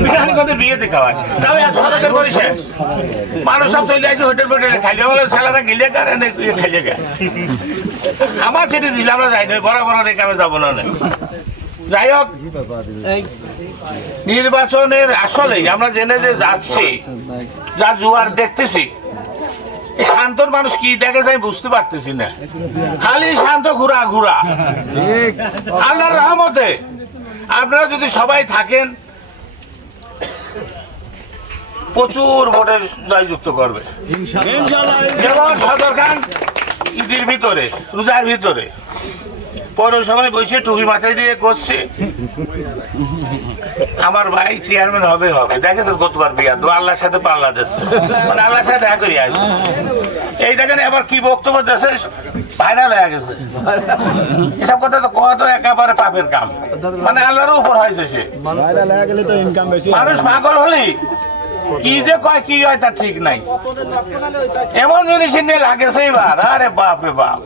বিরিয়ানি কত বিয়েতে খাওয়ায় তাও 100 করে শেষ মানুষ সব চলে আসছে হোটেল ফোটেলে খাইলে বলে ছেলেরা গিলে কারে খাইলে গে আমার সেটি দিলে আমরা যাই না বড় বড় রেখে আমি যাবো না যাই হোক নির্বাচনের আসলে আমরা জেনে যে যাচ্ছি যা জোয়ার দেখতেছি শান্তর মানুষ কি দেখে যাই বুঝতে পারতেছি না খালি শান্ত ঘুরা ঘুরা আল্লাহর রহমতে আপনারা যদি সবাই থাকেন প্রচুর ভোটের জয়যুক্ত করবে যেমন সদর খান ঈদের ভিতরে রোজার ভিতরে পৌরসভায় বসে টুপি মাথায় দিয়ে করছে আমার ভাই চেয়ারম্যান হবে হবে দেখে তো কতবার বিয়া তো আল্লাহর সাথে পাল্লা দিচ্ছে মানে আল্লাহর সাথে দেখা করি আসছে এই দেখেন এবার কি বক্তব্য দিচ্ছে ভাইরাল হয়ে গেছে এসব কথা তো কত একেবারে পাপের কাম মানে আল্লাহর উপর হয়েছে সে মানুষ পাগল হলেই কি যে কয় কি হয় তা ঠিক নাই এমন জিনিস নিয়ে লাগেছে এবার আরে বাপ রে বাপ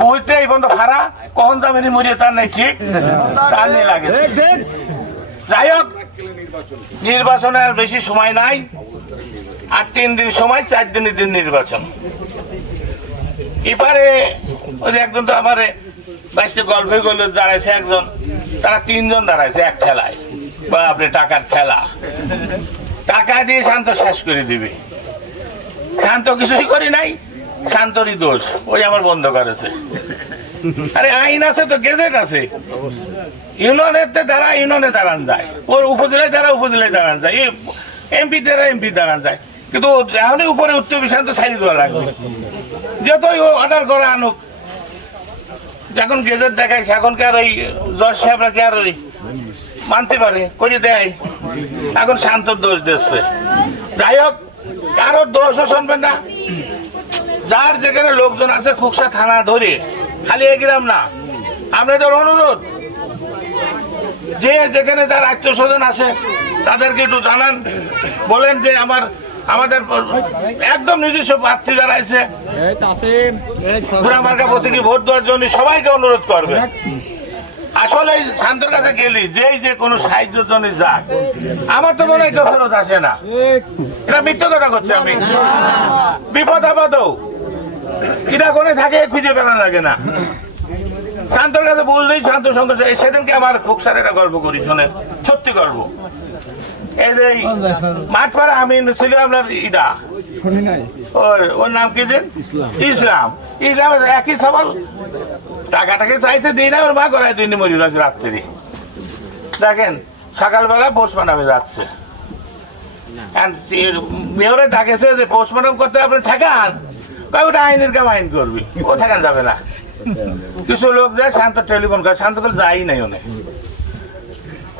বইতে এই বন্ধু খারা কখন যাবেনি মরিয়ে তার নাই ঠিক তার নিয়ে লাগে যাই হোক নির্বাচনের বেশি সময় নাই আর 3 দিন সময় 4 দিনের দিন নির্বাচন এবারে ওই একজন তো আমার বাইশে গল্পে করলো দাঁড়াইছে একজন তারা 3 জন দাঁড়াইছে এক ঠেলায় বা আপনি টাকার ঠেলা টাকা দিয়ে শান্ত শেষ করে দিবে শান্ত কিছুই করি নাই শান্তরই দোষ ওই আমার বন্ধ করেছে আরে আইন আছে তো গেজেট আছে ইউনিয়নের দ্বারা ইউনিয়নে দাঁড়ান যায় ওর উপজেলায় দ্বারা উপজেলায় দাঁড়ান যায় এমপি দ্বারা এমপি দাঁড়ান যায় কিন্তু এখনই উপরে উঠতে শান্ত ছাড়িয়ে দেওয়া লাগবে যতই অর্ডার করে আনুক যখন গেজেট দেখায় এখন কি আর ওই জজ সাহেবরা কি আর ওই মানতে পারে করে দেয় এখন শান্তর দোষ দিচ্ছে যাই হোক কারোর দোষও শুনবেন না যার যেখানে লোকজন আছে খুকসা থানা ধরে খালি এই গ্রাম না আপনাদের অনুরোধ যে যেখানে যার আত্মীয় স্বজন আছে তাদেরকে একটু জানান বলেন যে আমাদের একদম নিজস্ব প্রার্থী যারা আছে ঘোড়ামার্কা প্রতীকে ভোট দেওয়ার জন্য সবাইকে অনুরোধ করবে আসলে শান্তর কাছে গেলি যে কোনো সাহায্যের জন্য যাক আমার তো মনে হয় ফেরত আসে না এটা মিথ্যে কথা করছে আমি বিপদ আপদও কিনা কোনে থাকে খুঁজে বেড়ানো লাগে না শান্তর কাছে বললেই শান্ত সঙ্গে সেদিনকে আমার খুকসার একটা গল্প করি শোনে সত্যি গল্প এই যে মাঠপাড়া আমি ছিল আপনার ইদা ওর নাম কি যে ইসলাম ইসলামের একই সবাল টাকাটাকে চাইছে দিই না ওর মা করায় দিন মরি রয়েছে রাত্রি দেখেন সকালবেলা পোস্টমার্টমে যাচ্ছে মেয়রে ডাকেছে যে পোস্টমার্টম করতে আপনি ঠেকান ওটা আইনের কাম আইন করবি ও ঠেকান যাবে না কিছু লোক যায় শান্ত টেলিফোন করে শান্ত করে যাই নাই অনেক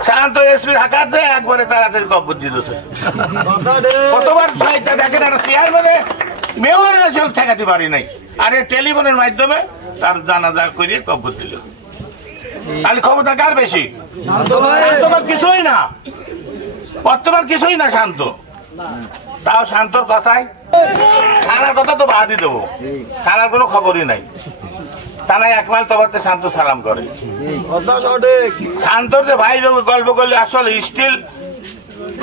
শান্ত এসপি ঢাকাতে একবারে তাড়াতাড়ি কব্বর দিতেছে কতবার দেখেন একটা চেয়ারম্যানে মেয়র এসে ঠেকাতে পারি নাই আরে টেলিফোনের মাধ্যমে তার জানাজা করিয়ে কব্বর দিল তাহলে ক্ষমতা কার বেশি কিছুই না বর্তমান কিছুই না শান্ত তাও শান্তর কথায় থানার কথা তো বাদই দেবো থানার কোনো খবরই নাই থানায় 1 মাইল তফাতে শান্ত সালাম করে শান্তর যে ভাই গল্প করলে আসলে স্টিল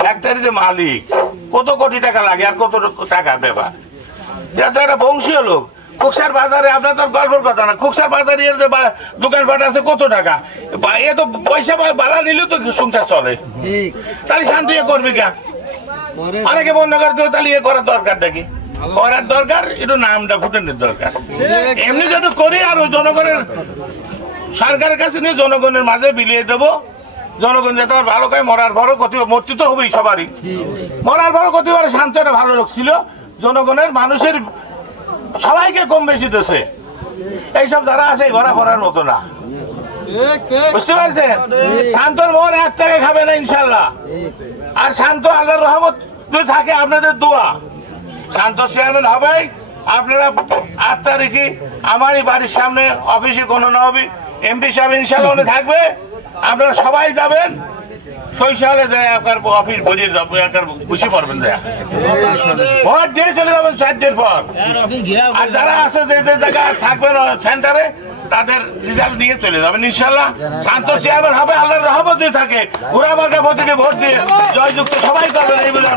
ফ্যাক্টরি যে মালিক কত কোটি টাকা লাগে আর কত টাকার ব্যাপার এটা তো একটা বংশীয় লোক খুকসার বাজারে আপনার তো গল্পের কথা না খুকসার বাজারে দোকানপাট আছে কত টাকা এ তো পয়সা বাড়া নিলেও তো সংসার চলে তাহলে শান্তি করবি কে অনেকে বন্ধ করে দেবে তাহলে ইয়ে করার দরকার দেখি করার দরকার একটু নামটা ফুটানোর দরকার এমনি যদি করি আর ওই জনগণের সরকারের কাছে নিয়ে জনগণের মাঝে বিলিয়ে দেবো জনগণ যাতে ভালো খায় মরার ভরও মূর্তি তো হবেই সবারই মরার ভরও করতে পারে শান্ত একটা ভালো লোক ছিল জনগণের মানুষের সবাইকে কম বেশি দেশে এইসব যারা আছে ঘোরা করার মতো না বুঝতে পারছেন শান্তর মন 1 টাকা খাবে না ইনশাল্লাহ আর শান্ত আল্লাহর রহমত যদি থাকে আপনাদের দোয়া শান্ত চেয়ারম্যান হবে আপনারা 8 তারিখে আমারই বাড়ির সামনে অফিসে কোনো না হবে এমপি সাহেব ইনশাল্লাহ উনি থাকবে আপনারা সবাই যাবেন শৈশালে যায় আপনার অফিস বলিয়ে খুশি পড়বেন ভোট দিয়ে চলে যাবেন 4 দিন পর আর যারা আছে যে জায়গায় থাকবেন সেন্টারে তাদের রেজাল্ট নিয়ে চলে যাবেন ইনশাল্লাহ। শান্ত চেয়ারম্যান হবে, আল্লাহর রহমত যদি থাকে, ঘোড়া মার্কা প্রতিটি ভোট দিয়ে জয়যুক্ত সবাই করবেন এই বলে